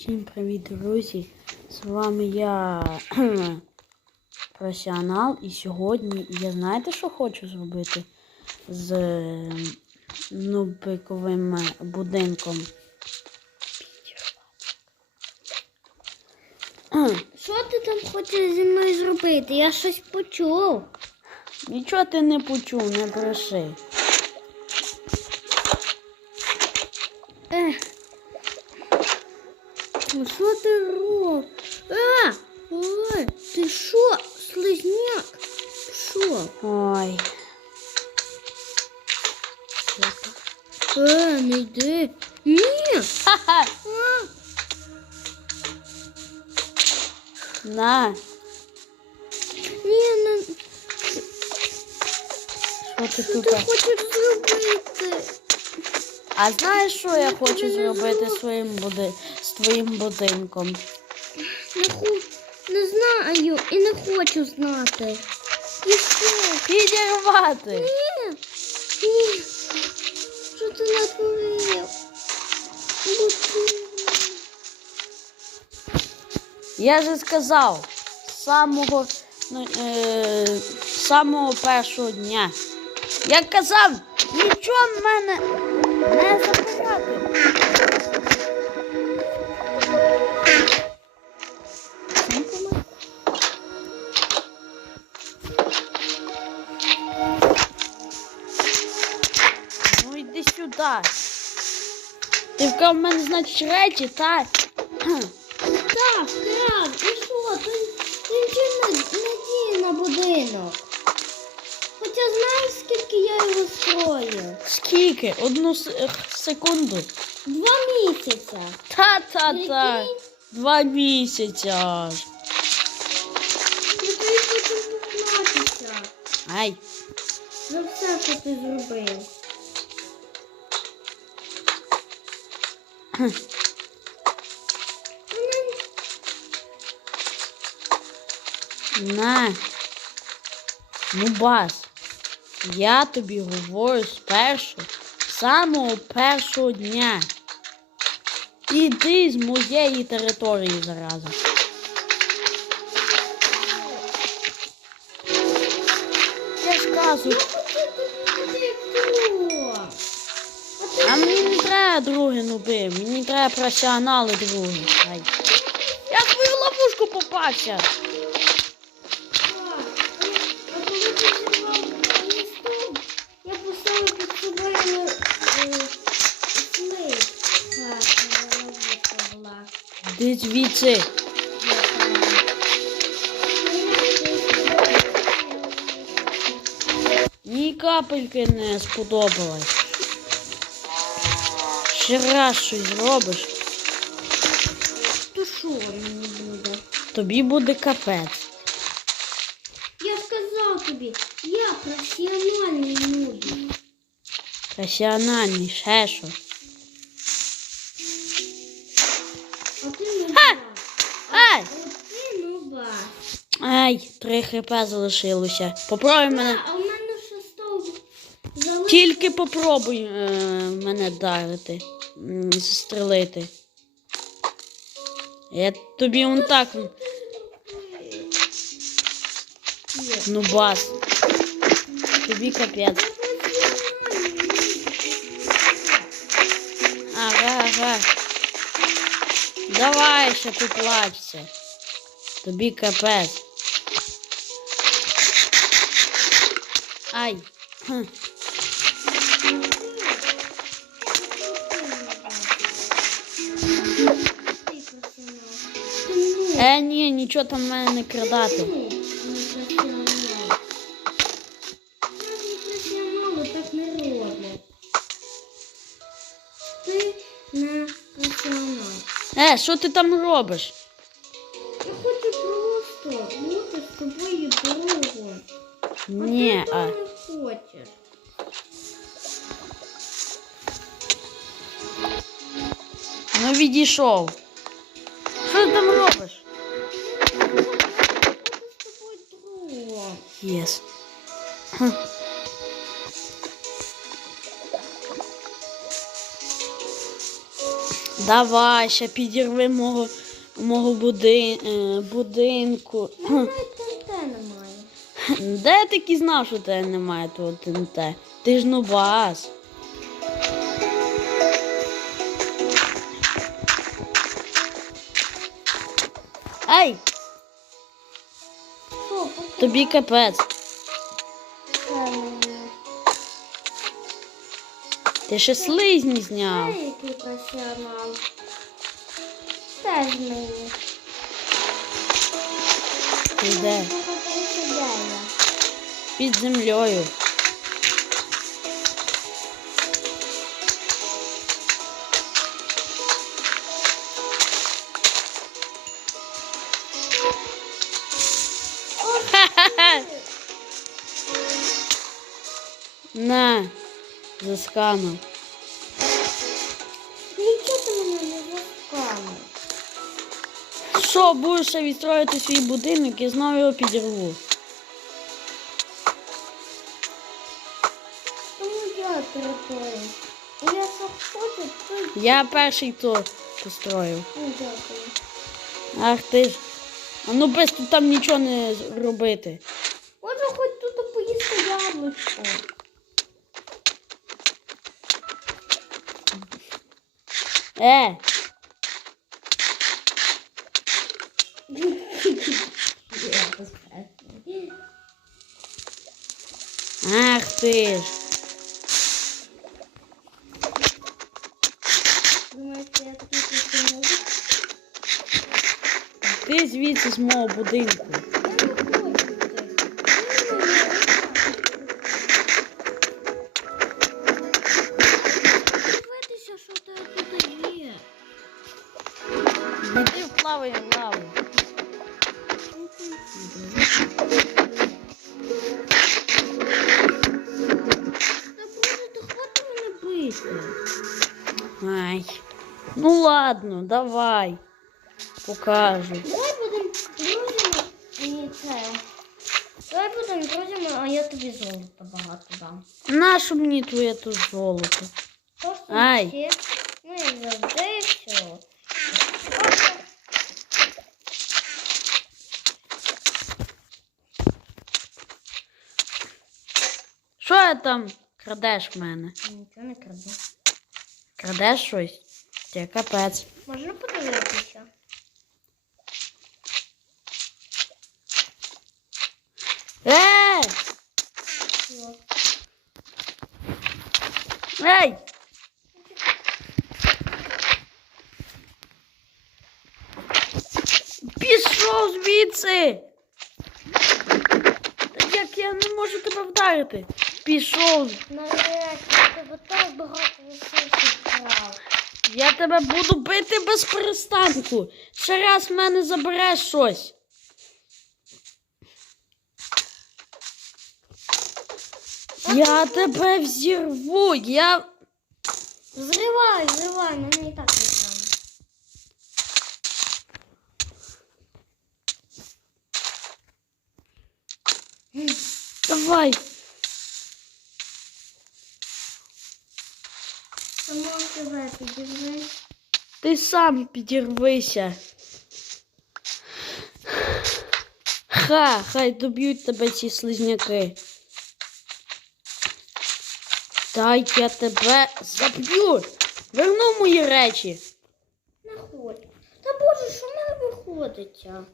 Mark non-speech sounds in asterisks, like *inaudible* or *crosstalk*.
Всім привіт, друзі! З вами я *clears throat* професіонал, і сьогодні я знаєте, що хочу зробити з нубиковим будинком. *clears throat* Що ти там хочеш зі мною зробити? Я щось почув. Нічого ти не почув, не бреши. Що ти робиш? А! Ой, ти що, слизняк? Що? Ой. Е, не йди. Ні. Ха-ха! А, На, ні, не... що ти Що тут? ти хочеш зробити? А знаєш, що я хочу зробити своїм буди... з твоїм будинком? Не, ху... не знаю і не хочу знати. І що? Підірвати! Ні. Ні. Що ти натворив? Я же сказав, з самого, ну, е, самого першого дня. Я казав, нічого в мене не забирати. Ну йди сюди. Ти в мене, значить, речі, так? Так, так, і що? Ти, ти нічого не, не на будинок. Хоча знаєш, скільки я його строїв? Скільки? Одну е, секунду. Два місяця. Та-та-та. Два місяці аж. Я тобі хочу поклатися Ай. за все, що ти зробив. На. Ну, бас. Я тобі говорю з першого, самого першого дня. Іди з моєї території зараза. Я ж кажу, а мені не треба друге нуби, мені треба професіонали другі. Я в твою ловушку попався. Іди звідси. Ні капельки не сподобалось. Ще раз щось зробиш, То що мені буде? тобі буде капець. Я сказав тобі, я професіональний нубі. Професіональний, ще що. Ай, три хп залишилося. Попробуй мене. А у мене ще. Тільки попробуй е, мене дарити, застрелити. Я тобі он так. Ну бас. Тобі капець. Ага, ага. Давай ще поплачься. Тобі капець. Ай. Хм. Е, ні, нічого там в мене не крадати. Не не. Е, що ти там робиш? Я хочу просто бути з тобою другом. Ні, а. Відійшов. Що ти там робиш? Єс. Давай, ще підірви мого, мого буди, е, будинку. У ТНТ немає. Де я таки знав, що тебе немає того ТНТ? Ти ж нубас. Ай, тобі капець. Ти ще слизні зняв. Це який професіонал. Теж мені. Ти де? Під землею. Засканув. Нічого ти мене не. Що, будеш ще відстроїти свій будинок і знову його підірву. Тому я територію. Я хочу, то Я перший то построїв. Ну, дякую. Ах ти ж. А ну без там нічого не робити. Можу хоч тут поїсти яблучко. Е, ах ти ж. Думаєте, я такий тільки можу? Ти звідси з мого будинку. Ай. Ну ладно, давай. Покажу. Давай будемо друзями і це. Давай будемо друзями, а я тобі золото багато дам. Нащо мені твоє тут золото? Просто Ай. всі. Ну і завжди все. Що я там крадеш в мене? Нічого не краду. Крадеш щось? Ти капець. Можна подивитися? Е! Що? Ей! Пішов звідси! Як я не можу тебе вдарити? Пішов. Нарешті, тебе так багато вкрав. Я тебе буду бити без перестанку. Ще раз в мене забереш щось. Я тебе взірву. Я. Зривай, зривай, мене і так не там. Давай. Себе підірви. Ти сам підірвися. Ха, хай доб'ють тебе ці слизняки. Дай я тебе заб'ю. Верну мої речі. Не ходь. Та боже, що в мене виходить? а?